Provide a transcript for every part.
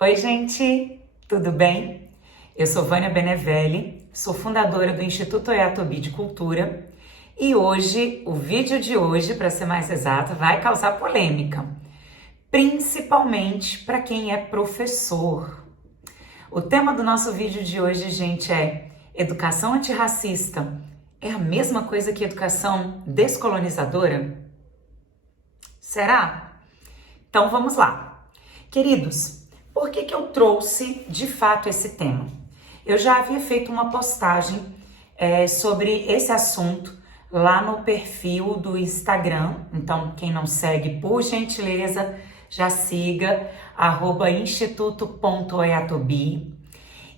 Oi, gente, tudo bem? Eu sou Vânia Benevelli, sou fundadora do Instituto Oyatobi de Cultura e hoje, o vídeo de hoje, para ser mais exato, vai causar polêmica, principalmente para quem é professor. O tema do nosso vídeo de hoje, gente, é educação antirracista. É a mesma coisa que educação descolonizadora? Será? Então vamos lá. Queridos, por que eu trouxe de fato esse tema? Eu já havia feito uma postagem sobre esse assunto lá no perfil do Instagram, então quem não segue, por gentileza, já siga, @instituto.oyatobi.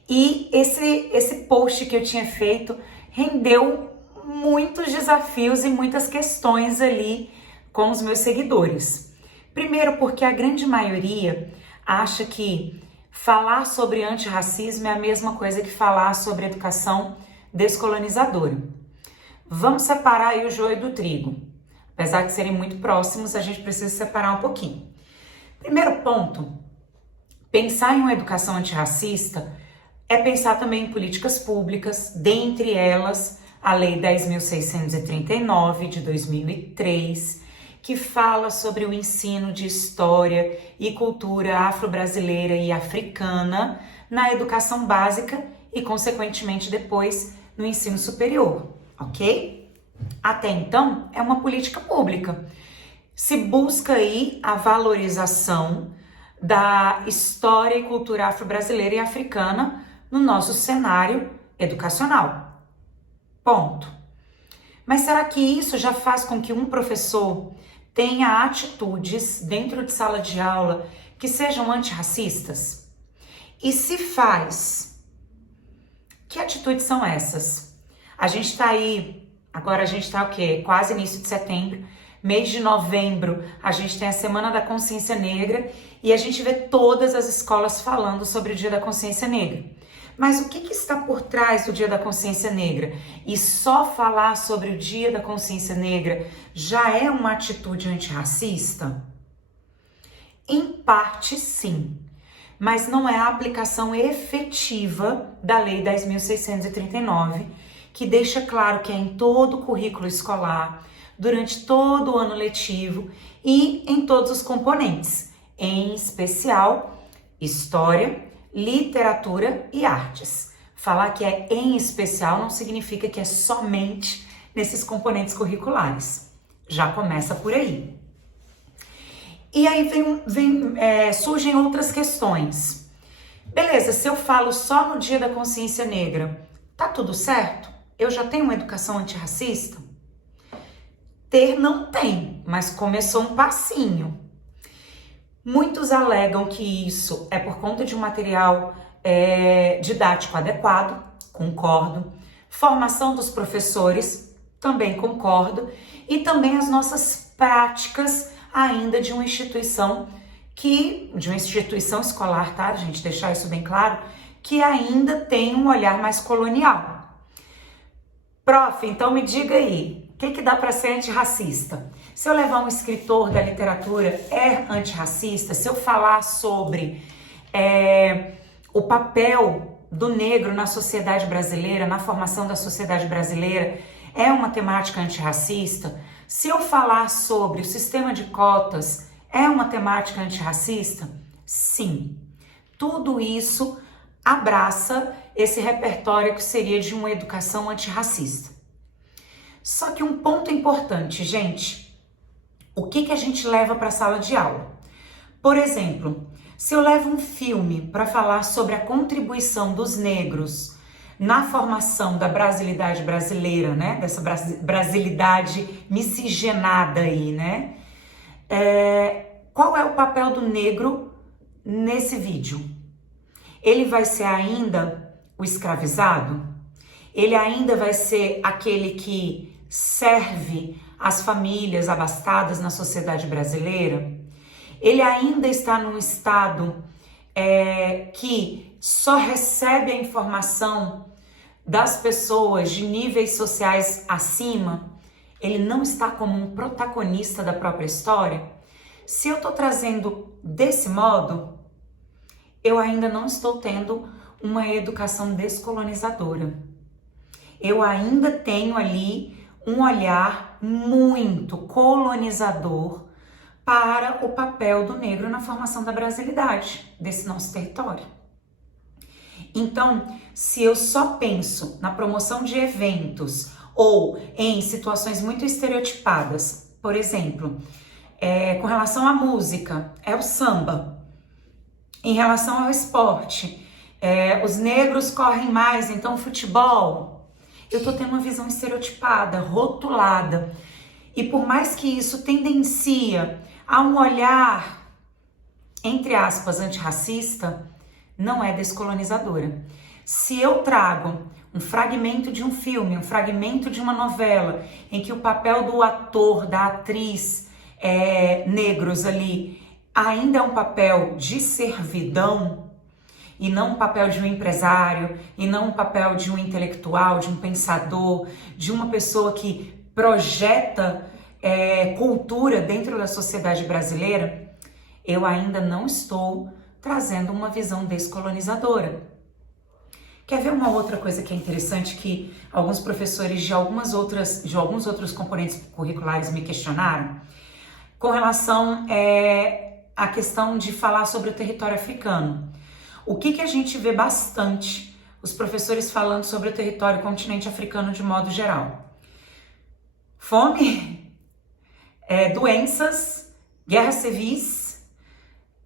E esse post que eu tinha feito rendeu muitos desafios e muitas questões ali com os meus seguidores. Primeiro, porque a grande maioria acha que falar sobre antirracismo é a mesma coisa que falar sobre educação descolonizadora. Vamos separar aí o joio do trigo. Apesar de serem muito próximos, a gente precisa separar um pouquinho. Primeiro ponto, pensar em uma educação antirracista é pensar também em políticas públicas, dentre elas a Lei 10.639 de 2003, que fala sobre o ensino de história e cultura afro-brasileira e africana na educação básica e, consequentemente, depois no ensino superior, ok? Até então, é uma política pública. Se busca aí a valorização da história e cultura afro-brasileira e africana no nosso cenário educacional. Ponto. Mas será que isso já faz com que um professor tenha atitudes dentro de sala de aula que sejam antirracistas? E se faz, que atitudes são essas? A gente tá aí, agora a gente tá o quê? Quase início de setembro, mês de novembro, a gente tem a Semana da Consciência Negra e a gente vê todas as escolas falando sobre o Dia da Consciência Negra. Mas o que está por trás do Dia da Consciência Negra? E só falar sobre o Dia da Consciência Negra já é uma atitude antirracista? Em parte, sim, mas não é a aplicação efetiva da Lei 10.639, que deixa claro que é em todo o currículo escolar, durante todo o ano letivo e em todos os componentes, em especial história, literatura e artes. Falar que é em especial não significa que é somente nesses componentes curriculares. Já começa por aí. E aí surgem outras questões. Beleza, se eu falo só no Dia da Consciência Negra, tá tudo certo? Eu já tenho uma educação antirracista? Ter não tem, mas começou um passinho. Muitos alegam que isso é por conta de um material didático adequado, concordo. Formação dos professores, também concordo. E também as nossas práticas ainda de uma instituição escolar, tá, gente? Deixar isso bem claro, que ainda tem um olhar mais colonial. Prof, então me diga aí, o que dá para ser antirracista? Se eu levar um escritor da literatura, é antirracista? Se eu falar sobre o papel do negro na sociedade brasileira, na formação da sociedade brasileira, é uma temática antirracista? Se eu falar sobre o sistema de cotas, é uma temática antirracista? Sim. Tudo isso abraça esse repertório que seria de uma educação antirracista. Só que um ponto importante, gente, o que a gente leva para a sala de aula? Por exemplo, se eu levo um filme para falar sobre a contribuição dos negros na formação da brasilidade brasileira, né? Dessa brasilidade miscigenada aí, né? Qual é o papel do negro nesse vídeo? Ele vai ser ainda o escravizado? Ele ainda vai ser aquele que serve as famílias abastadas na sociedade brasileira? Ele ainda está num estado que só recebe a informação das pessoas de níveis sociais acima? Ele não está como um protagonista da própria história? Se eu estou trazendo desse modo, eu ainda não estou tendo uma educação descolonizadora. Eu ainda tenho ali um olhar muito colonizador para o papel do negro na formação da brasilidade desse nosso território. Então, se eu só penso na promoção de eventos ou em situações muito estereotipadas, por exemplo, com relação à música, é o samba. Em relação ao esporte, os negros correm mais, então o futebol. Eu tô tendo uma visão estereotipada, rotulada. E por mais que isso tendencia a um olhar, entre aspas, antirracista, não é descolonizadora. Se eu trago um fragmento de um filme, um fragmento de uma novela, em que o papel do ator, da atriz negros ali, ainda é um papel de servidão, e não um papel de um empresário, e não um papel de um intelectual, de um pensador, de uma pessoa que projeta cultura dentro da sociedade brasileira, eu ainda não estou trazendo uma visão descolonizadora. Quer ver uma outra coisa que é interessante, que alguns professores de alguns outros componentes curriculares me questionaram, com relação à questão de falar sobre o território africano. O que a gente vê bastante os professores falando sobre o território continente africano de modo geral? Fome, doenças, guerras civis,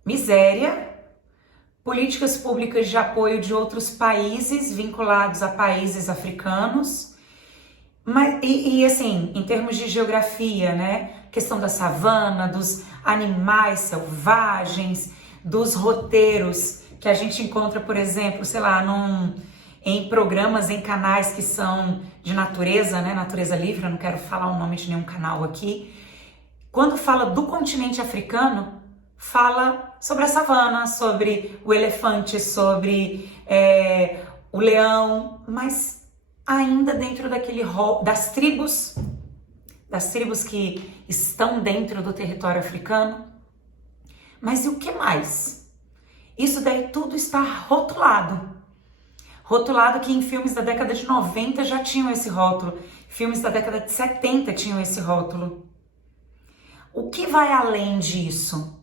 miséria, políticas públicas de apoio de outros países vinculados a países africanos, mas, assim, em termos de geografia, né? Questão da savana, dos animais selvagens, dos roteiros que a gente encontra, por exemplo, sei lá, em programas, em canais que são de natureza, né? Natureza livre, eu não quero falar o nome de nenhum canal aqui. Quando fala do continente africano, fala sobre a savana, sobre o elefante, sobre o leão, mas ainda dentro daquele rol das tribos que estão dentro do território africano. Mas e o que mais? Isso daí tudo está rotulado. Rotulado que em filmes da década de 90 já tinham esse rótulo, filmes da década de 70 tinham esse rótulo. O que vai além disso?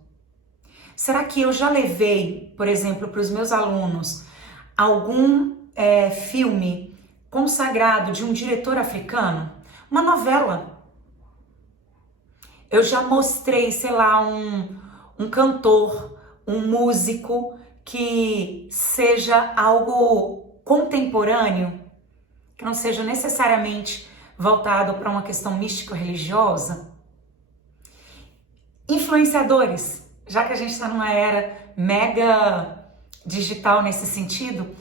Será que eu já levei, por exemplo, para os meus alunos algum filme consagrado de um diretor africano? Uma novela. Eu já mostrei, sei lá, um cantor, um músico que seja algo contemporâneo, que não seja necessariamente voltado para uma questão místico-religiosa? Influenciadores. Já que a gente está numa era mega digital nesse sentido,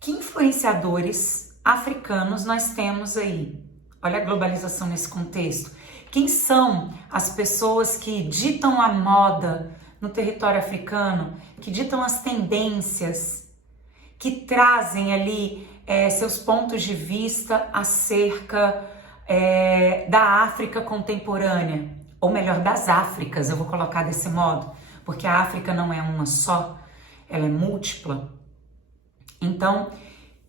que influenciadores africanos nós temos aí? Olha a globalização nesse contexto. Quem são as pessoas que ditam a moda no território africano, que ditam as tendências, que trazem ali seus pontos de vista acerca da África contemporânea, ou melhor, das Áfricas, eu vou colocar desse modo, porque a África não é uma só, ela é múltipla. Então,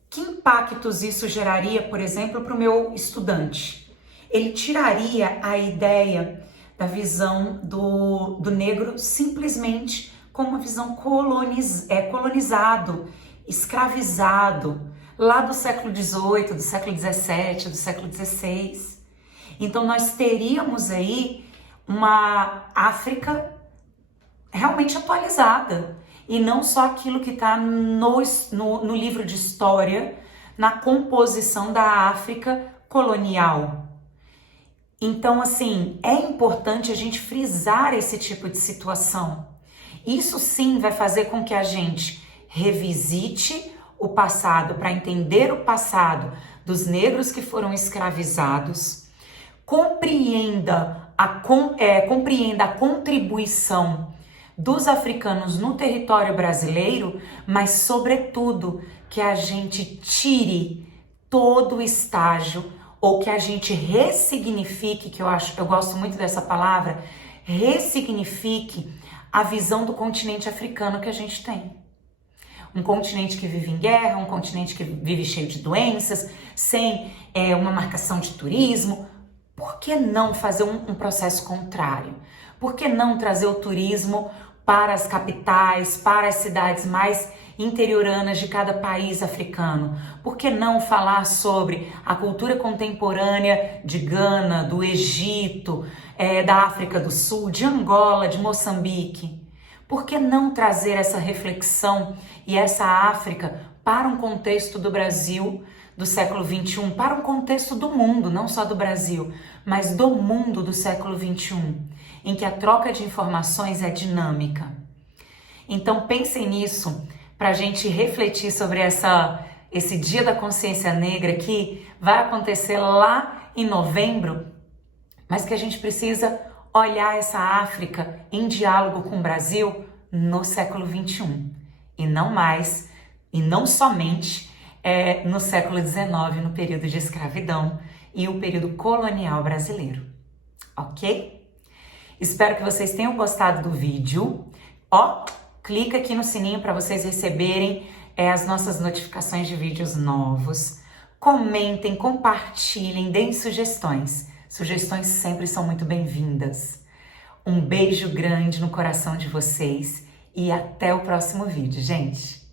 que impactos isso geraria, por exemplo, para o meu estudante? Ele tiraria a ideia da visão do negro simplesmente como uma visão colonizado, escravizado, lá do século XVIII, do século XVII, do século XVI. Então, nós teríamos aí uma África realmente atualizada, e não só aquilo que está no livro de história, na composição da África colonial. Então, assim, é importante a gente frisar esse tipo de situação. Isso sim vai fazer com que a gente revisite o passado para entender o passado dos negros que foram escravizados, compreenda a contribuição dos africanos no território brasileiro, mas sobretudo que a gente tire todo o estágio, ou que a gente ressignifique, que eu gosto muito dessa palavra, ressignifique a visão do continente africano que a gente tem. Um continente que vive em guerra, um continente que vive cheio de doenças, sem uma marcação de turismo. Por que não fazer um processo contrário? Por que não trazer o turismo para as capitais, para as cidades mais interioranas de cada país africano? Por que não falar sobre a cultura contemporânea de Gana, do Egito, da África do Sul, de Angola, de Moçambique? Por que não trazer essa reflexão e essa África para um contexto do Brasil do século XXI, para um contexto do mundo, não só do Brasil, mas do mundo do século XXI, em que a troca de informações é dinâmica? Então pensem nisso para a gente refletir sobre esse Dia da Consciência Negra que vai acontecer lá em novembro, mas que a gente precisa olhar essa África em diálogo com o Brasil no século XXI e não mais, e não somente no século XIX, no período de escravidão e o período colonial brasileiro, ok? Espero que vocês tenham gostado do vídeo. Clica aqui no sininho para vocês receberem as nossas notificações de vídeos novos. Comentem, compartilhem, deem sugestões. Sugestões sempre são muito bem-vindas. Um beijo grande no coração de vocês e até o próximo vídeo, gente!